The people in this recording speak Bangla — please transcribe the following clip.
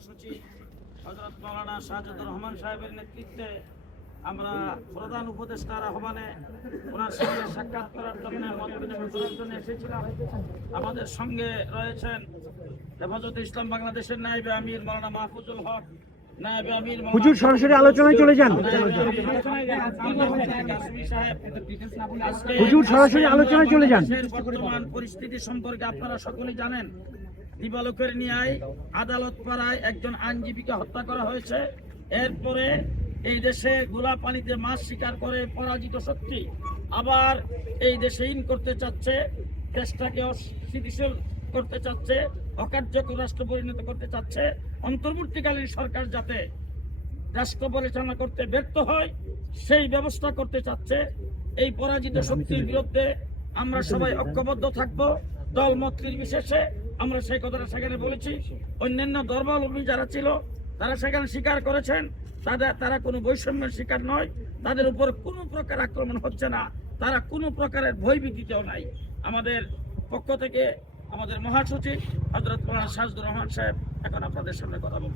মহাসচিব হযরত মাওলানা শাহজাদুর রহমান সাহেবের নেতৃত্বে আমরা প্রধান উপদেষ্টার আহ্বানে ওনার সঙ্গে সাক্ষাৎ করার জন্য মত বিনিময় করার জন্য এসেছিলাম। আমাদের সঙ্গে রয়েছেন হেফাজতে ইসলাম বাংলাদেশের নায়েবে আমির মাওলানা মাহফুজুল হক, নায়েবে আমির হুজুর সরাসরি আলোচনায় চলে যান। হুজুর সরাসরি আলোচনায় চলে যান। বর্তমান পরিস্থিতি সম্পর্কে আপনারা সকলেই জানেন। দিবালোকের ন্যায় আদালত পাড়ায় একজন আইনজীবীকে হত্যা করা হয়েছে। এরপরে এই দেশে গোলা পানিতে মাছ শিকার করে পরাজিত শক্তি আবার এই দেশে ইন করতে চাচ্ছে, দেশটাকে অস্থিতিশীল করতে চাচ্ছে, অকার্যকর রাষ্ট্র পরিণত করতে চাচ্ছে। অন্তর্বর্তীকালীন সরকার যাতে রাষ্ট্র পরিচালনা করতে ব্যর্থ হয় সেই ব্যবস্থা করতে চাচ্ছে। এই পরাজিত শক্তির বিরুদ্ধে আমরা সবাই ঐক্যবদ্ধ থাকবো, দল মত নির্বিশেষে। আমরা সেই কথাটা সেখানে বলেছি। অন্যান্য ধর্মাবলম্বী যারা ছিল তারা সেখানে স্বীকার করেছেন তারা কোনো বৈষম্যের শিকার নয়, তাদের উপর কোনো প্রকার আক্রমণ হচ্ছে না, তারা কোনো প্রকারের ভয়ভীতিতেও নাই। আমাদের পক্ষ থেকে আমাদের মহাসচিব হযরত মাওলানা শাহজাদুর রহমান সাহেব এখন আপনাদের সামনে কথা বলবেন।